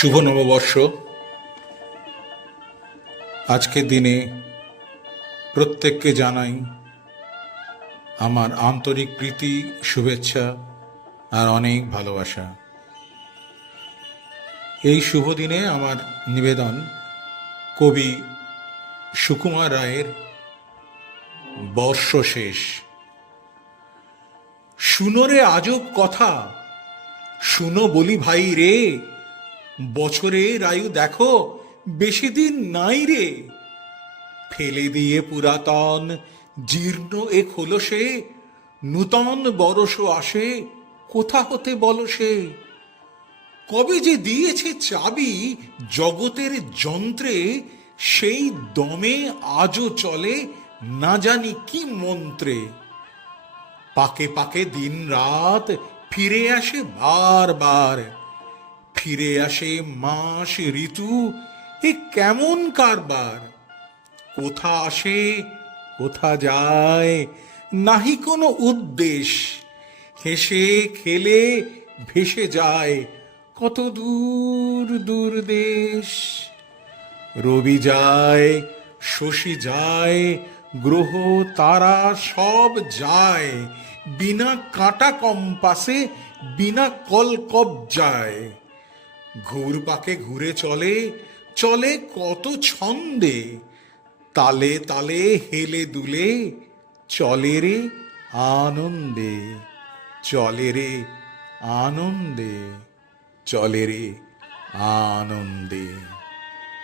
শুভ নববর্ষ। আজকের দিনে প্রত্যেককে জানাই আমার আন্তরিক প্রীতি, শুভেচ্ছা আর অনেক ভালোবাসা। এই শুভ দিনে আমার নিবেদন কবি সুকুমার রায়ের বর্ষ শেষ। শুনো রে আজব কথা, শুনো বলি ভাই রে, বছরের আয়ু দেখো বেশি দিন নাই রে। ফেলে দিয়ে পুরাতন জীর্ণ এ খোলসে নূতন বরষ আসে কোথা হতে বলো সে। কবে যে দিয়েছে চাবি জগতের যন্ত্রে, সেই দমে আজও চলে না জানি কি মন্ত্রে। পাকে পাকে দিন রাত ফিরে আসে বারবার, ফিরে আসে মাস ঋতু, এ কেমন কারবার। কোথা আসে কোথা যায় নাহি কোনো উদ্দেশ, হেসে খেলে ভেসে যায় কত দূর দূর দেশ। রবি যায়, শশী যায়, গ্রহ তারা সব যায়, বিনা কাঁটা কম্পাসে বিনা কলকব্জায়। ঘুর পাকে ঘুরে চলে চলে কত ছন্দে, তালে তালে হেলে দুলে চলে রে আনন্দে, চলে রে আনন্দে, চলে রে আনন্দে।